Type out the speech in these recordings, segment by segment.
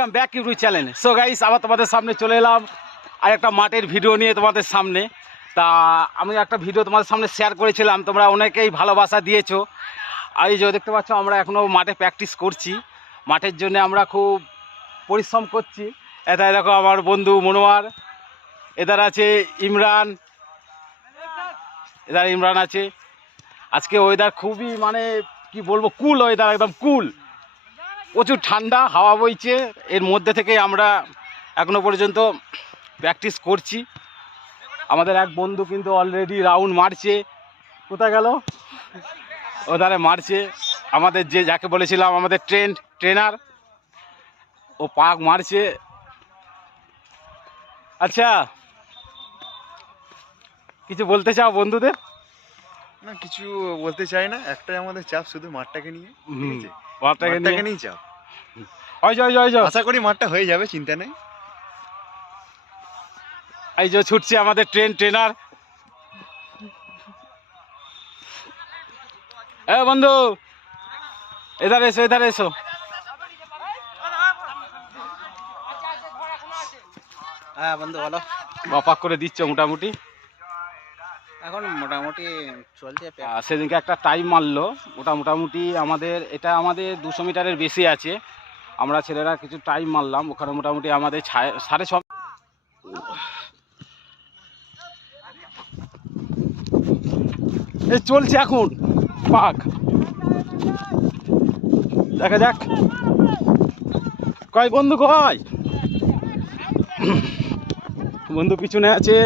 Welcome back YouTube channel. So guys, আবার তোমাদের সামনে চলে এলাম আর একটা মাঠের ভিডিও নিয়ে তোমাদের সামনে। তা আমি একটা ভিডিও তোমাদের সামনে শেয়ার করেছিলাম, তোমরা অনেকেই ভালোবাসা দিয়েছো। আর এই যে দেখতে পাচ্ছ, আমরা এখনও মাঠে প্র্যাকটিস করছি। মাঠের জন্য আমরা খুব পরিশ্রম করছি। এটা দেখো আমার বন্ধু মনোয়ার, এদার আছে ইমরান, এদার ইমরান আছে। আজকে ওয়েদার খুবই মানে কি বলবো, কুল ওয়েদার, একদম কুল। প্রচুর ঠান্ডা হাওয়া বইছে, এর মধ্যে থেকে আমরা এখনো পর্যন্ত প্র্যাকটিস করছি। আমাদের এক বন্ধু কিন্তু অলরেডি রাউন্ড মারছে। কোথায় গেল? ওধারে মারছে। আমাদের যে যাকে বলেছিলাম আমাদের ট্রেনার, ও পাক মারছে। আচ্ছা, কিছু বলতে চাও বন্ধুদের? না, কিছু বলতে চাই না, একটাই আমাদের চাপ শুধু মাঠটাকে নিয়ে। মাঠটাকে নিয়েই চাপ। আশা করি মাঠটা হয়ে যাবে, চিন্তা নেই। এই যে ছুটছে আমাদের ট্রেনার। এ বন্ধু, এধারে এসো, এধারে এসো। হ্যাঁ বন্ধু, বলো। বাপাক করে দিচ্ছ মোটামুটি? এখন মোটামুটি চলছে। সেদিনকে একটা টাইম মারলো, ওটা মোটামুটি আমাদের 200 মিটারের বেশি আছে। আমরা ছেলেরা কিছু টাইম মারলাম ওখানে, মোটামুটি আমাদের 6:30। এই চলছে এখন পাক, দেখা যাক। কয় বন্ধু, কয় বন্ধু পিছনে আছে।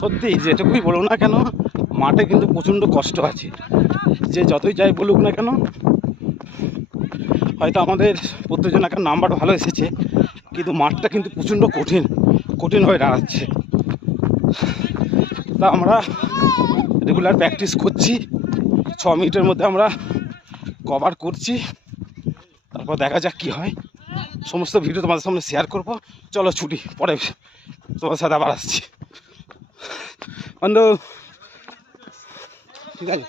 সত্যি যেটুকুই বলুক না কেন, মাঠে কিন্তু প্রচণ্ড কষ্ট আছে। যে যতই যাই বলুক না কেন, হয়তো আমাদের প্রত্যেকজন একটা নাম্বার ভালো এসেছে, কিন্তু মাঠটা কিন্তু প্রচণ্ড কঠিন হয়ে দাঁড়াচ্ছে। তা আমরা রেগুলার প্র্যাকটিস করছি, 6 মিনিটের মধ্যে আমরা কভার করছি। তারপর দেখা যাক কী হয়। সমস্ত ভিডিও তোমাদের সামনে শেয়ার করবো। চলো ছুটি, পরে তোমার সাথে আবার আসছি বন্ধু, ঠিক আছে?